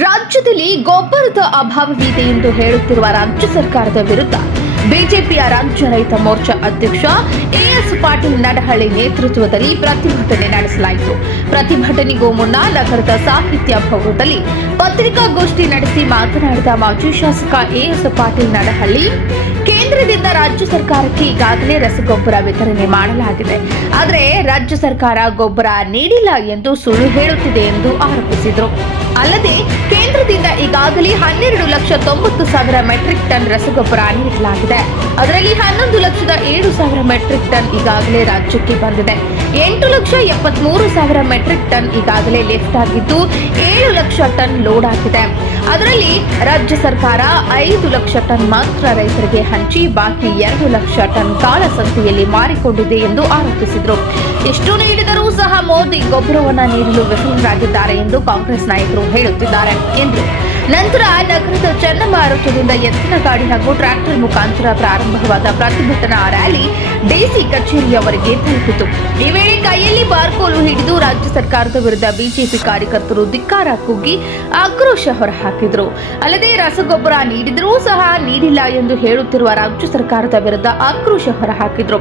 ರಾಜ್ಯದಲ್ಲಿ ಗೊಬ್ಬರದ ಅಭಾವವಿದೆ ಎಂದು ಹೇಳುತ್ತಿರುವ ರಾಜ್ಯ ಸರ್ಕಾರದ ವಿರುದ್ಧ ಬಿಜೆಪಿಯ ರಾಜ್ಯ ರೈತ ಮೋರ್ಚಾ ಅಧ್ಯಕ್ಷ ಎಎಸ್ ಪಾಟೀಲ್ ನಡಹಳ್ಳಿ ನೇತೃತ್ವದಲ್ಲಿ ಪ್ರತಿಭಟನೆ ನಡೆಸಲಾಯಿತು. ಪ್ರತಿಭಟನೆಗೂ ಮುನ್ನ ನಗರದ ಸಾಹಿತ್ಯ ಭವನದಲ್ಲಿ ಪತ್ರಿಕಾಗೋಷ್ಠಿ ನಡೆಸಿ ಮಾತನಾಡಿದ ಮಾಜಿ ಶಾಸಕ ಎಎಸ್ ಪಾಟೀಲ್ ನಡಹಳ್ಳಿ, ಕೇಂದ್ರದಿಂದ ರಾಜ್ಯ ಸರ್ಕಾರಕ್ಕೆ ಈಗಾಗಲೇ ರಸಗೊಬ್ಬರ ವಿತರಣೆ ಮಾಡಲಾಗಿದೆ. ಆದರೆ ರಾಜ್ಯ ಸರ್ಕಾರ ಗೊಬ್ಬರ ನೀಡಿಲ್ಲ ಎಂದು ಸುಳ್ಳು ಹೇಳುತ್ತಿದೆ ಎಂದು ಆರೋಪಿಸಿದರು. ಅಲ್ಲದೆ ಕೇಂದ್ರದಿಂದ ಈಗಾಗಲೇ ಹನ್ನೆರಡು ಲಕ್ಷ ತೊಂಬತ್ತು ಸಾವಿರ ಮೆಟ್ರಿಕ್ ಟನ್ ರಸಗೊಬ್ಬರ ನೀಡಲಾಗಿದೆ. ಅದರಲ್ಲಿ ಹನ್ನೊಂದು ಲಕ್ಷದ ಏಳು ಸಾವಿರ ಮೆಟ್ರಿಕ್ ಟನ್ ಈಗಾಗಲೇ ರಾಜ್ಯಕ್ಕೆ ಬಂದಿದೆ. ಎಂಟು ಲಕ್ಷ ಎಪ್ಪತ್ಮೂರು ಸಾವಿರ ಮೆಟ್ರಿಕ್ ಟನ್ ಈಗಾಗಲೇ ಲಿಫ್ಟ್ ಆಗಿದ್ದು, ಏಳು ಲಕ್ಷ ಟನ್ ಲೋಡ್ ಆಗಿದೆ. ಅದರಲ್ಲಿ ರಾಜ್ಯ ಸರ್ಕಾರ ಐದು ಲಕ್ಷ ಟನ್ ಮಾತ್ರ ರೈತರಿಗೆ ಹಂಚಿ, ಬಾಕಿ ಎರಡು ಲಕ್ಷ ಟನ್ ಕಾಳಸಂತೆಯಲ್ಲಿ ಮಾರಿಕೊಂಡಿದೆ ಎಂದು ಆರೋಪಿಸಿದರು. ಎಷ್ಟು ನೀಡಿದರೂ ಸಹ ಮೋದಿ ಗೊಬ್ಬರವನ್ನು ನೀಡಲು ವಿಫಲರಾಗಿದ್ದಾರೆ ಎಂದು ಕಾಂಗ್ರೆಸ್ ನಾಯಕರು ಹೇಳುತ್ತಿದ್ದಾರೆ. ಎಂದರು ನಂತರ ನಗರದ ಚನ್ನಮಾರುತದಿಂದ ಎತ್ತಿನ ಗಾಡಿ ಹಾಗೂ ಟ್ರ್ಯಾಕ್ಟರ್ ಮುಖಾಂತರ ಪ್ರಾರಂಭವಾದ ಪ್ರತಿಭಟನಾ ರ್ಯಾಲಿ ಡಿಸಿ ಕಚೇರಿಯವರೆಗೆ ತಲುಪಿತು. ಈ ವೇಳೆ ಕೈಯಲ್ಲಿ ಬಾರ್ಕೋಲು ಹಿಡಿದು ರಾಜ್ಯ ಸರ್ಕಾರದ ವಿರುದ್ಧ ಬಿಜೆಪಿ ಕಾರ್ಯಕರ್ತರು ಧಿಕ್ಕಾರ ಕೂಗಿ ಆಕ್ರೋಶ ಹೊರಹಾಕಿದರು. ಅಲ್ಲದೆ ರಸಗೊಬ್ಬರ ನೀಡಿದರೂ ಸಹ ನೀಡಿಲ್ಲ ಎಂದು ಹೇಳುತ್ತಿರುವ ರಾಜ್ಯ ಸರ್ಕಾರದ ವಿರುದ್ಧ ಆಕ್ರೋಶ ಹೊರಹಾಕಿದರು.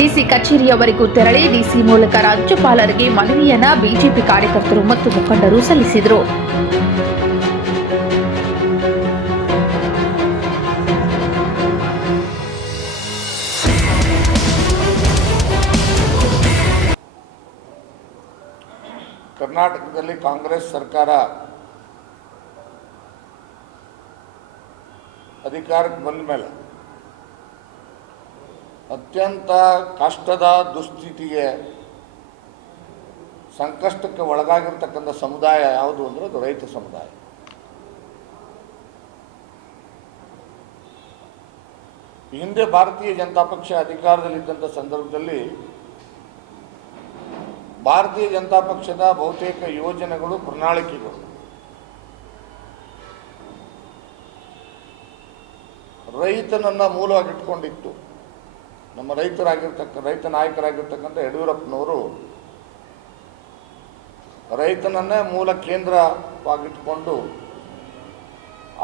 ಡಿಸಿ ಕಚೇರಿಯವರೆಗೂ ತೆರಳಿ ಡಿಸಿ ಮೂಲಕ ರಾಜ್ಯಪಾಲರಿಗೆ ಮನವಿಯನ್ನ ಬಿಜೆಪಿ ಕಾರ್ಯಕರ್ತರು ಮತ್ತು ಮುಖಂಡರು ಸಲ್ಲಿಸಿದರು. ಕರ್ನಾಟಕದಲ್ಲಿ ಕಾಂಗ್ರೆಸ್ ಸರ್ಕಾರ ಅಧಿಕಾರಕ್ಕೆ ಬಂದ ಮೇಲೆ ಅತ್ಯಂತ ಕಷ್ಟದ ದುಸ್ಥಿತಿಗೆ, ಸಂಕಷ್ಟಕ್ಕೆ ಒಳಗಾಗಿರ್ತಕ್ಕಂಥ ಸಮುದಾಯ ಯಾವುದು ಅಂದರೆ ಅದು ರೈತ ಸಮುದಾಯ. ಹಿಂದೆ ಭಾರತೀಯ ಜನತಾ ಪಕ್ಷ ಅಧಿಕಾರದಲ್ಲಿದ್ದಂಥ ಸಂದರ್ಭದಲ್ಲಿ ಭಾರತೀಯ ಜನತಾ ಪಕ್ಷದ ಬಹುತೇಕ ಯೋಜನೆಗಳು ಪ್ರಣಾಳಿಕೆಗಳು ರೈತನನ್ನ ಮೂಲವಾಗಿಟ್ಕೊಂಡಿತ್ತು. ನಮ್ಮ ರೈತರಾಗಿರ್ತಕ್ಕ, ರೈತ ನಾಯಕರಾಗಿರ್ತಕ್ಕಂಥ ಯಡಿಯೂರಪ್ಪನವರು ರೈತನನ್ನೇ ಮೂಲ ಕೇಂದ್ರವಾಗಿಟ್ಕೊಂಡು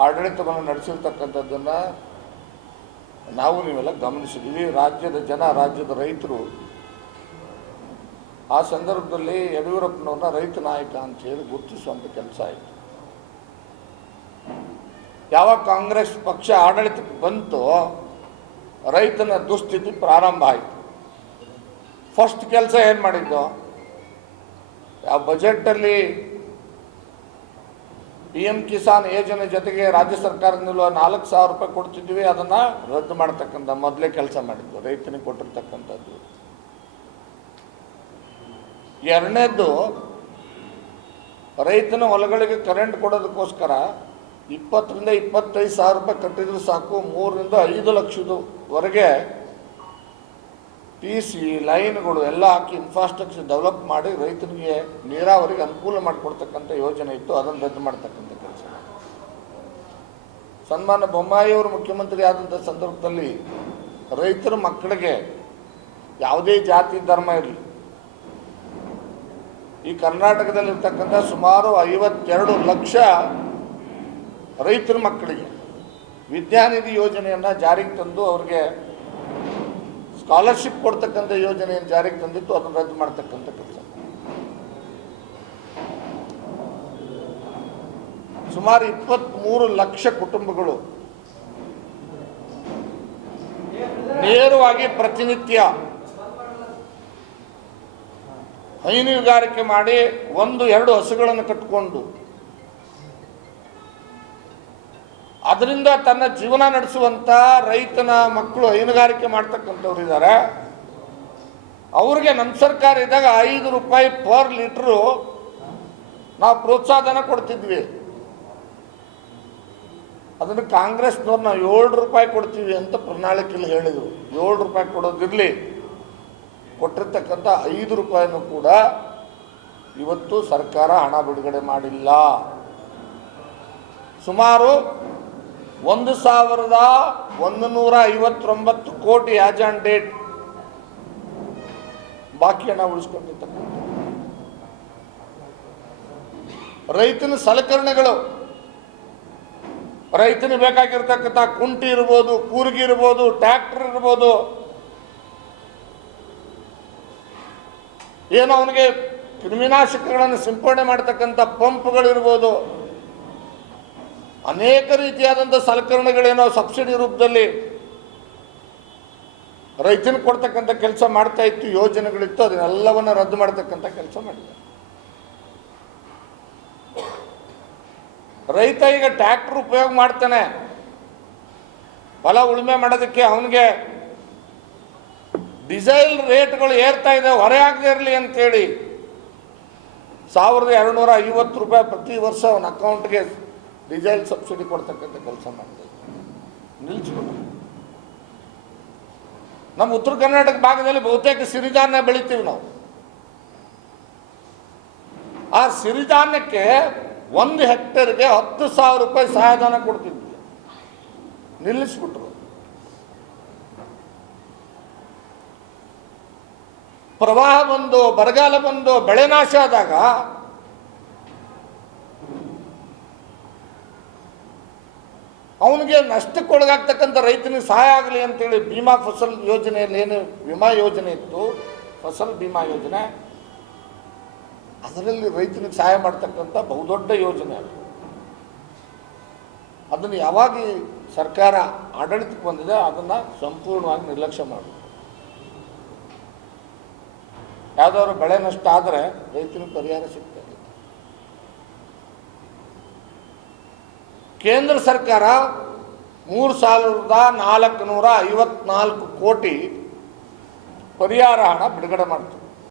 ಆಡಳಿತವನ್ನು ನಡೆಸಿರ್ತಕ್ಕಂಥದ್ದನ್ನು ನಾವು ನೀವೆಲ್ಲ ಗಮನಿಸಿದ್ದೀವಿ. ರಾಜ್ಯದ ಜನ, ರಾಜ್ಯದ ರೈತರು ಆ ಸಂದರ್ಭದಲ್ಲಿ ಯಡಿಯೂರಪ್ಪನವ್ರನ್ನ ರೈತ ನಾಯಕ ಅಂತ ಹೇಳಿ ಗುರುತಿಸುವಂಥ ಕೆಲಸ ಆಯಿತು. ಯಾವಾಗ ಕಾಂಗ್ರೆಸ್ ಪಕ್ಷ ಆಡಳಿತಕ್ಕೆ ಬಂತು ರೈತನ ದುಸ್ಥಿತಿ ಪ್ರಾರಂಭ ಆಯಿತು. ಫಸ್ಟ್ ಕೆಲಸ ಏನು ಮಾಡಿದ್ದು? ಆ ಬಜೆಟಲ್ಲಿ ಪಿ ಎಂ ಕಿಸಾನ್ ಯೋಜನೆ ಜೊತೆಗೆ ರಾಜ್ಯ ಸರ್ಕಾರದಿಂದಲೂ ನಾಲ್ಕು ಸಾವಿರ ರೂಪಾಯಿ ಕೊಡ್ತಿದ್ವಿ, ಅದನ್ನು ರದ್ದು ಮಾಡ್ತಕ್ಕಂಥ ಮೊದಲೇ ಕೆಲಸ ಮಾಡಿದ್ದು, ರೈತನಿಗೆ ಕೊಟ್ಟಿರ್ತಕ್ಕಂಥದ್ದು. ಎರಡನೇದ್ದು, ರೈತನ ಹೊಲಗಳಿಗೆ ಕರೆಂಟ್ ಕೊಡೋದಕ್ಕೋಸ್ಕರ ಇಪ್ಪತ್ತರಿಂದ ಇಪ್ಪತ್ತೈದು ಸಾವಿರ ರೂಪಾಯಿ ಕಟ್ಟಿದ್ರೆ ಸಾಕು, ಮೂರರಿಂದ ಐದು ಲಕ್ಷದವರೆಗೆ ಪಿ ಸಿ ಲೈನ್ಗಳು ಎಲ್ಲ ಹಾಕಿ ಇನ್ಫ್ರಾಸ್ಟ್ರಕ್ಚರ್ ಡೆವಲಪ್ ಮಾಡಿ ರೈತನಿಗೆ ನೀರಾವರಿಗೆ ಅನುಕೂಲ ಮಾಡಿಕೊಡ್ತಕ್ಕಂಥ ಯೋಜನೆ ಇತ್ತು, ಅದನ್ನು ರದ್ದು ಮಾಡ್ತಕ್ಕಂಥ ಕೆಲಸ. ಸನ್ಮಾನ ಬೊಮ್ಮಾಯಿಯವರು ಮುಖ್ಯಮಂತ್ರಿ ಆದಂಥ ಸಂದರ್ಭದಲ್ಲಿ ರೈತರ ಮಕ್ಕಳಿಗೆ ಯಾವುದೇ ಜಾತಿ ಧರ್ಮ ಇರಲಿ ಈ ಕರ್ನಾಟಕದಲ್ಲಿರ್ತಕ್ಕಂಥ ಸುಮಾರು ಐವತ್ತೆರಡು ಲಕ್ಷ ರೈತರ ಮಕ್ಕಳಿಗೆ ವಿದ್ಯಾನಿಧಿ ಯೋಜನೆಯನ್ನು ಜಾರಿಗೆ ತಂದು ಅವ್ರಿಗೆ ಸ್ಕಾಲರ್ಶಿಪ್ ಕೊಡ್ತಕ್ಕಂಥ ಯೋಜನೆಯನ್ನು ಜಾರಿಗೆ ತಂದಿತ್ತು, ಅದನ್ನು ರದ್ದು ಮಾಡ್ತಕ್ಕಂಥ ಕೆಲಸ. ಸುಮಾರು ಇಪ್ಪತ್ತ್ಮೂರು ಲಕ್ಷ ಕುಟುಂಬಗಳು ನೇರವಾಗಿ ಪ್ರತಿನಿತ್ಯ ಹೈನುಗಾರಿಕೆ ಮಾಡಿ ಒಂದು, ಎರಡು ಹಸುಗಳನ್ನು ಕಟ್ಟಿಕೊಂಡು ಅದರಿಂದ ತನ್ನ ಜೀವನ ನಡೆಸುವಂಥ ರೈತನ ಮಕ್ಕಳು ಹೈನುಗಾರಿಕೆ ಮಾಡ್ತಕ್ಕಂಥವ್ರು ಇದ್ದಾರೆ ಅವ್ರಿಗೆ ನಮ್ಮ ಸರ್ಕಾರ ಇದ್ದಾಗ ಐದು ರೂಪಾಯಿ ಪರ್ ಲೀಟ್ರು ನಾವು ಪ್ರೋತ್ಸಾಹನ ಕೊಡ್ತಿದ್ವಿ. ಅದನ್ನು ಕಾಂಗ್ರೆಸ್ನವ್ರು ನಾವು ಏಳು ರೂಪಾಯಿ ಕೊಡ್ತೀವಿ ಅಂತ ಪ್ರಣಾಳಿಕೆಯಲ್ಲಿ ಹೇಳಿದರು. ಏಳು ರೂಪಾಯಿ ಕೊಡೋದಿರಲಿ. ಕೊಟ್ಟಿರ್ತಕ್ಕಂಥ ಐದು ರೂಪಾಯಿನೂ ಕೂಡ ಇವತ್ತು ಸರ್ಕಾರ ಹಣ ಬಿಡುಗಡೆ ಮಾಡಿಲ್ಲ. ಸುಮಾರು ಒಂದು ಸಾವಿರದ ಒಂದು ನೂರ ಐವತ್ತೊಂಬತ್ತು ಕೋಟಿ ಆ್ಯಸ್ ಆನ್ ಡೇಟ್ ಬಾಕಿ ಹಣ ಉಳಿಸ್ಕೊಂಡಿರ್ತಕ್ಕಂಥ ರೈತನ ಸಲಕರಣೆಗಳು. ರೈತನಿಗೆ ಬೇಕಾಗಿರ್ತಕ್ಕಂಥ ಕುಂಟಿ ಇರ್ಬೋದು, ಕೂರ್ಗಿ ಇರ್ಬೋದು, ಟ್ರ್ಯಾಕ್ಟರ್ ಇರ್ಬೋದು ಏನು ಅವನಿಗೆ ಕ್ರಿಮಿನಾಶಕಗಳನ್ನು ಸಿಂಪಡಣೆ ಮಾಡ್ತಕ್ಕಂಥ ಪಂಪ್ಗಳಿರ್ಬೋದು. ಅನೇಕ ರೀತಿಯಾದಂಥ ಸಲಕರಣೆಗಳೇನೋ ಸಬ್ಸಿಡಿ ರೂಪದಲ್ಲಿ ರೈತನ ಕೊಡ್ತಕ್ಕಂಥ ಕೆಲಸ ಮಾಡ್ತಾ ಇತ್ತು, ಯೋಜನೆಗಳಿತ್ತು, ಅದನ್ನೆಲ್ಲವನ್ನು ರದ್ದು ಮಾಡ್ತಕ್ಕಂಥ ಕೆಲಸ ಮಾಡಿದೆ ರೈತ ಈಗ ಟ್ರ್ಯಾಕ್ಟರ್ ಉಪಯೋಗ ಮಾಡ್ತಾನೆ. ಹೊಲ ಉಳುಮೆ ಮಾಡೋದಕ್ಕೆ ಅವನಿಗೆ ಡೀಸೆಲ್ ರೇಟ್ಗಳು ಏರ್ತಾ ಇದೆ, ಹೊರೆ ಆಗದೆ ಇರಲಿ ಅಂತೇಳಿ ಸಾವಿರದ ಎರಡುನೂರ ಐವತ್ತು ರೂಪಾಯಿ ಪ್ರತಿ ವರ್ಷ ಅವನ ಅಕೌಂಟ್ಗೆ ಡಿಸೈಲ್ ಸಬ್ಸಿಡಿ ಕೊಡ್ತಕ್ಕಂಥ ಕೆಲಸ ಮಾಡಿದೆ ನಿಲ್ಲಿಸ್ಬೇಕು ನಮ್ಮ ಉತ್ತರ ಕರ್ನಾಟಕ ಭಾಗದಲ್ಲಿ ಬಹುತೇಕ ಸಿರಿಧಾನ್ಯ ಬೆಳಿತೀವಿ ನಾವು. ಆ ಸಿರಿಧಾನ್ಯಕ್ಕೆ ಒಂದು ಹೆಕ್ಟೇರ್ಗೆ ಹತ್ತು ಸಾವಿರ ರೂಪಾಯಿ ಸಹಾಯಧನ ಕೊಡ್ತಿದ್ವಿ. ನಿಲ್ಲಿಸ್ಬಿಟ್ರು. ಪ್ರವಾಹ ಬಂದು, ಬರಗಾಲ ಬಂದು, ಬೆಳೆ ನಾಶ ಆದಾಗ ಅವನಿಗೆ ನಷ್ಟಕ್ಕೆ ಒಳಗಾಗ್ತಕ್ಕಂಥ ರೈತನಿಗೆ ಸಹಾಯ ಆಗಲಿ ಅಂತೇಳಿ ಭೀಮಾ ಫಸಲ್ ಯೋಜನೆಯಲ್ಲಿ ಏನು ವಿಮಾ ಯೋಜನೆ ಇತ್ತು, ಫಸಲ್ ಭೀಮಾ ಯೋಜನೆ, ಅದರಲ್ಲಿ ರೈತನಿಗೆ ಸಹಾಯ ಮಾಡ್ತಕ್ಕಂಥ ಬಹುದೊಡ್ಡ ಯೋಜನೆ ಅದು. ಅದನ್ನು ಯಾವಾಗ ಸರ್ಕಾರ ಆಡಳಿತಕ್ಕೆ ಬಂದಿದೆ, ಅದನ್ನು ಸಂಪೂರ್ಣವಾಗಿ ನಿರ್ಲಕ್ಷ್ಯ ಮಾಡಿ ಯಾವುದಾದ್ರು ಬೆಳೆ ನಷ್ಟ ಆದರೆ ರೈತರು ಪರಿಹಾರ ಸಿಗ್ತದೆ. ಕೇಂದ್ರ ಸರ್ಕಾರ ಮೂರು ಸಾವಿರದ ನಾಲ್ಕು ನೂರ ಐವತ್ನಾಲ್ಕು ಕೋಟಿ ಪರಿಹಾರ ಹಣ ಬಿಡುಗಡೆ ಮಾಡ್ತದೆ